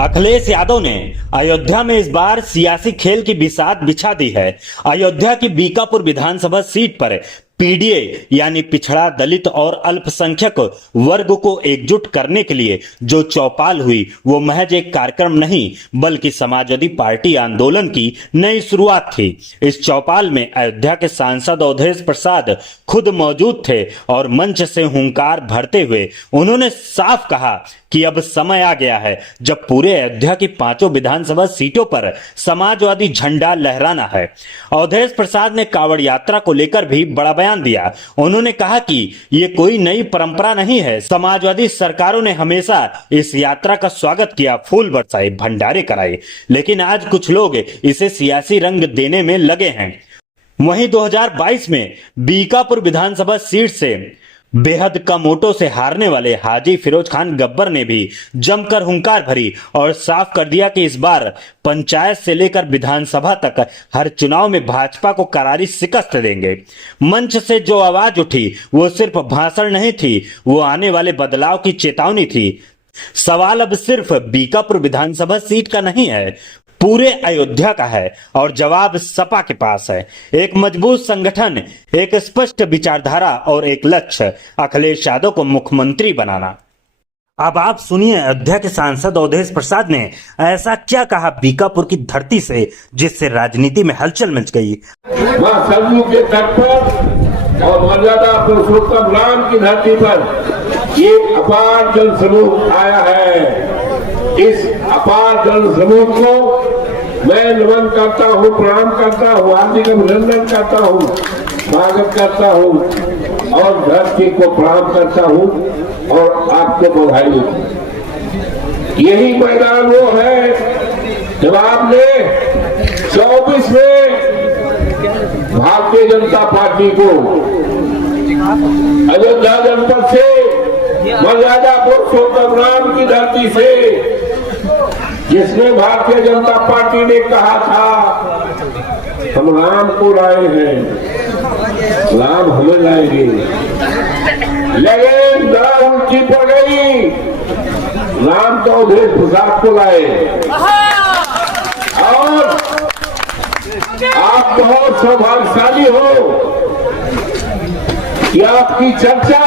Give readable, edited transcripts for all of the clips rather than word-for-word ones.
अखिलेश यादव ने अयोध्या में इस बार सियासी खेल की बिसात बिछा दी है। अयोध्या की बीकापुर विधानसभा सीट पर पीडीए यानी पिछड़ा, दलित और अल्पसंख्यक वर्ग को एकजुट करने के लिए जो चौपाल हुई वो महज एक कार्यक्रम नहीं बल्कि समाजवादी पार्टी आंदोलन की नई शुरुआत थी। इस चौपाल में अयोध्या के सांसद अवधेश प्रसाद खुद मौजूद थे और मंच से हुंकार भरते हुए उन्होंने साफ कहा कि अब समय आ गया है जब पूरे अयोध्या की 5 विधानसभा सीटों पर समाजवादी झंडा लहराना है। अवधेश प्रसाद ने कांवड़ यात्रा को लेकर भी बड़ा बयान दिया। उन्होंने कहा कि ये कोई नई परंपरा नहीं है। समाजवादी सरकारों ने हमेशा इस यात्रा का स्वागत किया, फूल बरसाए, भंडारे कराए, लेकिन आज कुछ लोग इसे सियासी रंग देने में लगे हैं। वहीं 2022 में बीकापुर विधानसभा सीट से बेहद कम वोटों से हारने वाले हाजी फिरोज खान गब्बर ने भी जमकर हुंकार भरी और साफ कर दिया कि इस बार पंचायत से लेकर विधानसभा तक हर चुनाव में भाजपा को करारी शिकस्त देंगे। मंच से जो आवाज उठी वो सिर्फ भाषण नहीं थी, वो आने वाले बदलाव की चेतावनी थी। सवाल अब सिर्फ बीकापुर विधानसभा सीट का नहीं है, पूरे अयोध्या का है और जवाब सपा के पास है। एक मजबूत संगठन, एक स्पष्ट विचारधारा और एक लक्ष्य, अखिलेश यादव को मुख्यमंत्री बनाना। अब आप सुनिए अयोध्या के सांसद अवधेश प्रसाद ने ऐसा क्या कहा बीकापुर की धरती से जिससे राजनीति में हलचल मच गई। मां सरयू के तट पर और मर्यादा पुरुषोत्तम राम की धरती पर ये अपार जन समूह आया है। इस अपार जन समूह को मैं नमन करता हूँ, प्रणाम करता हूँ, हार्दिक अभिनंदन करता हूँ, स्वागत करता हूँ और धरती को प्रणाम करता हूँ और आपको बधाई। यही मैदान वो है जब आपने 24 में भारतीय जनता पार्टी को अयोध्या जनपद से, मर्यादा पुरुषोत्तम राम की धरती से, जिसमें भारतीय जनता पार्टी ने कहा था हम राम को लाए हैं, राम हमें लाएंगे, लेकिन दर उल्टी पड़ गई। राम तो अवधेश प्रसाद को लाए और आप बहुत सौभाग्यशाली हो कि आपकी चर्चा,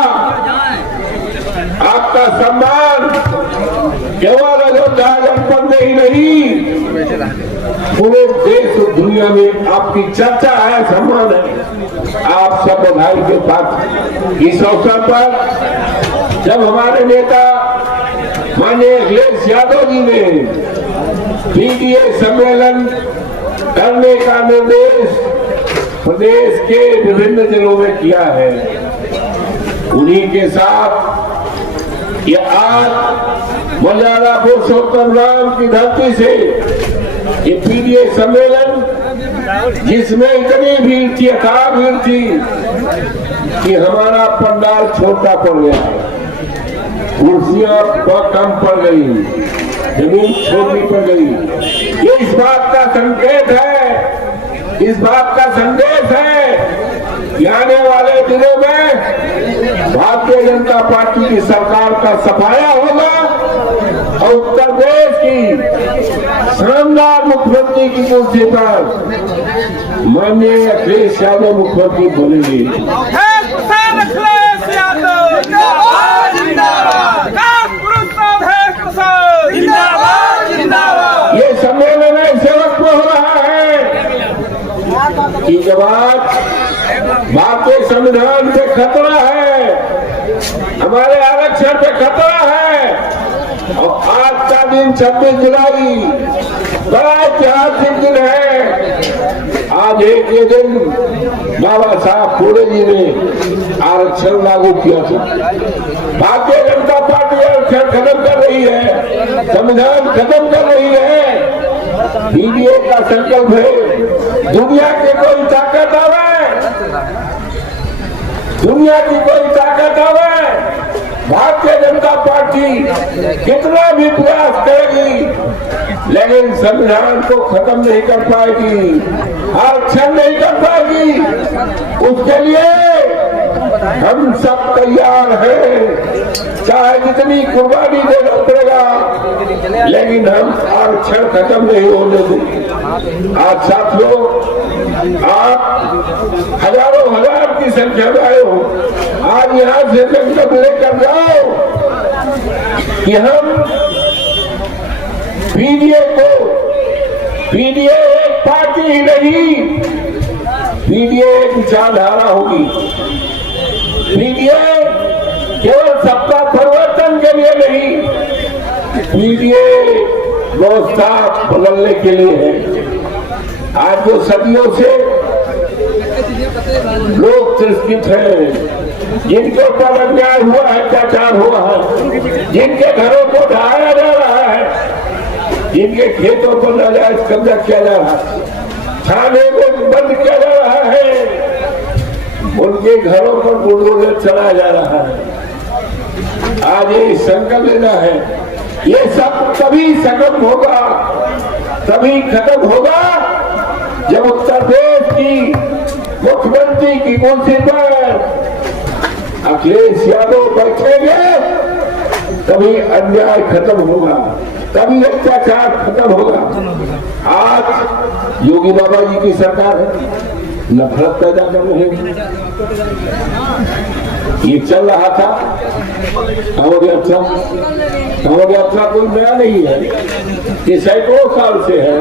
आपका सम्मान केवल अयोध्या जनपद में ही नहीं पूरे देश और दुनिया में आपकी चर्चा है, सम्मान है। आप सब बधाई के साथ इस अवसर पर जब हमारे नेता माननीय अखिलेश यादव जी ने पीडीए सम्मेलन करने का निर्देश प्रदेश के विभिन्न जिलों में किया है, उन्हीं के साथ ये आज मर्यादा पुरुषोत्तम राम की धरती से ये पीडीए सम्मेलन, जिसमें इतनी भीड़ थी, अथाह भीड़ थी कि हमारा पंडाल छोटा पड़ गया, कुर्सियां कम पड़ गई, जमीन छोटी पड़ गई। ये इस बात का संकेत है, इस बात का संदेश है कि आने वाले दिनों में भारतीय जनता पार्टी की सरकार का सफाया होगा और उत्तर प्रदेश की शानदार मुख्यमंत्री की कुर्सी पर माननीय अखिलेश यादव मुख्यमंत्री बनेंगे। ये सम्मेलन ऐसे वक्त में हो रहा है कि जब आज भारतीय संविधान पे खतरा है, हमारे आरक्षण पे खतरा है और आज का दिन 26 जुलाई बड़ा ऐतिहासिक दिन है। आज एक ये दिन बाबा साहब फुले जी ने आरक्षण लागू किया था। भारतीय जनता पार्टी आरक्षण खत्म कर रही है, संविधान खत्म कर रही है। पीडीए का संकल्प है दुनिया की कोई ताकत आवे, दुनिया की कोई ताकत आवे, भारतीय जनता पार्टी कितना भी प्रयास करेगी लेकिन संविधान को खत्म नहीं कर पाएगी, आरक्षण नहीं कर पाएगी। उसके लिए हम सब तैयार हैं, चाहे जितनी कुर्बानी देना पड़ेगा, लेकिन हम आरक्षण खत्म नहीं होने देंगे। आज साथियों, आप हजारों हजार की संख्या में आए हो, आज यहाँ से संकल्प लेकर जाओ कि हम पीडीए एक पार्टी ही नहीं, पीडीए एक विचारधारा होगी। पीडीए केवल सत्ता परिवर्तन के लिए नहीं, पीडीए व्यवस्था बदलने के लिए है। आज जो सदियों से लोग तिरस्कृत हैं, जिनके ऊपर अन्याय हुआ है, अत्याचार हुआ है, जिनके घरों को ढहाया जा रहा है, जिनके खेतों पर नाजायज कब्जा किया जा रहा है, थाने में बंद किया जा रहा है, उनके घरों पर बुलडोजर चलाया जा रहा है। आज ये संकल्प लेना है, ये सब तभी खत्म होगा, तभी खत्म होगा जब उत्तर प्रदेश की मुख्यमंत्री की कुर्सी पर अखिलेश यादव बैठेंगे, तभी अन्याय खत्म होगा, तभी अत्याचार खत्म होगा। आज योगी बाबा जी की सरकार है, नफरत पैदा कर रहे हैं। ये चल रहा था कांवड़ यात्रा कोई नया नहीं है, ये सैकड़ों साल से है।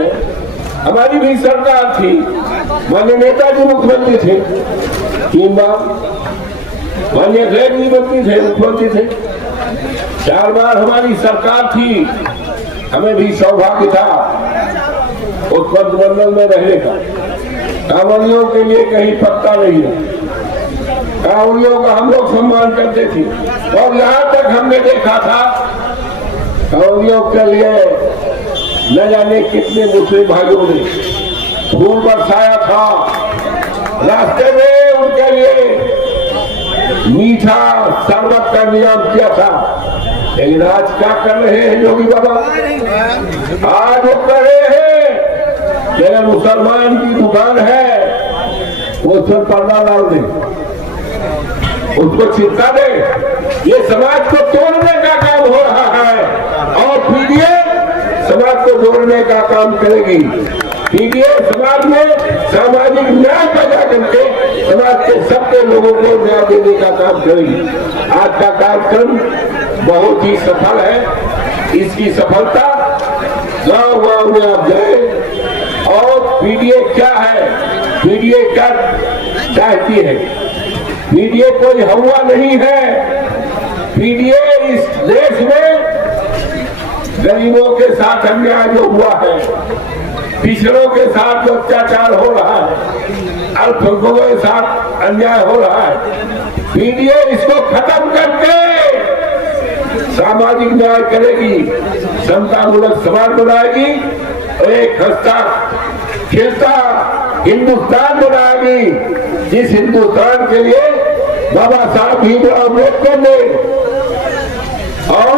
हमारी भी सरकार थी, माननीय नेताजी मुख्यमंत्री थे 3 बार, माननीय अखिलेश जी मंत्री थे, मुख्यमंत्री थे 4 बार हमारी सरकार थी। हमें भी सौभाग्य था उस मंत्रिमंडल में रहने का। कांवड़ियों के लिए कहीं पत्ता नहीं है, कांवड़ियों का हम लोग सम्मान करते थे, और यहाँ तक हमने देखा था कांवड़ियों के लिए न जाने कितने मुस्लिम भाइयों ने फूल बरसाया था, रास्ते में उनके लिए मीठा शरबत का नियम किया था। लेकिन आज क्या कर रहे हैं योगी बाबा? आज वो कर रहे हैं मेरे मुसलमान की दुकान है, वो उस पर पर्दा डाल दे, उसको चिपका दे। ये समाज को तोड़ने का काम हो रहा है, और पीडीए समाज को जोड़ने का काम करेगी। पीडीए समाज में सामाजिक न्याय पैदा करके समाज के सबके लोगों को न्याय देने का काम करेगी। आज का कार्यक्रम बहुत ही सफल है। इसकी सफलता गांव गांव में आप गए, और पीडीए क्या है, पीडीए क्या चाहती है? पीडीए कोई हवा नहीं है। पीडीए इस देश में गरीबों के साथ अन्याय जो हुआ है, पिछड़ों के साथ जो अत्याचार हो रहा है, अल्पसंख्यकों के साथ अन्याय हो रहा है, पीडीए इसको खत्म करके सामाजिक न्याय करेगी, समतामूलक समाज बनाएगी, और एक हंसता खिलता हिंदुस्तान बनाएगी, जिस हिंदुस्तान के लिए बाबा साहब भीमराव अम्बेडकर ने और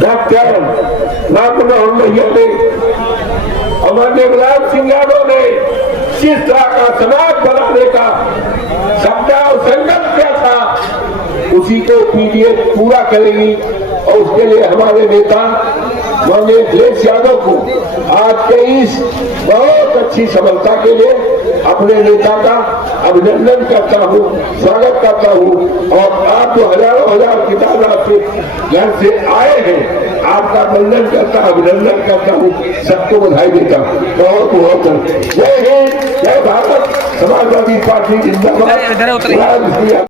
डॉक्टर राममनोहर लोहिया ने और माननीय गुलाब सिंह यादव ने जिस तरह का समाज बनाने का सपना और संकल्प किया था, उसी को पीडीए पूरा करेगी। और उसके लिए हमारे नेता माननीय अखिलेश यादव को आज के इस बहुत अच्छी सफलता के लिए अपने नेता का अभिनंदन करता हूँ, स्वागत करता हूँ। और आप जो हजारों हजार किताब से घर से आए हैं, आपका वंदन करता, अभिनंदन करता हूँ, सबको बधाई देता हूँ। बहुत बहुत जय हिंद, जय भारत, समाजवादी पार्टी जिंदाबाद।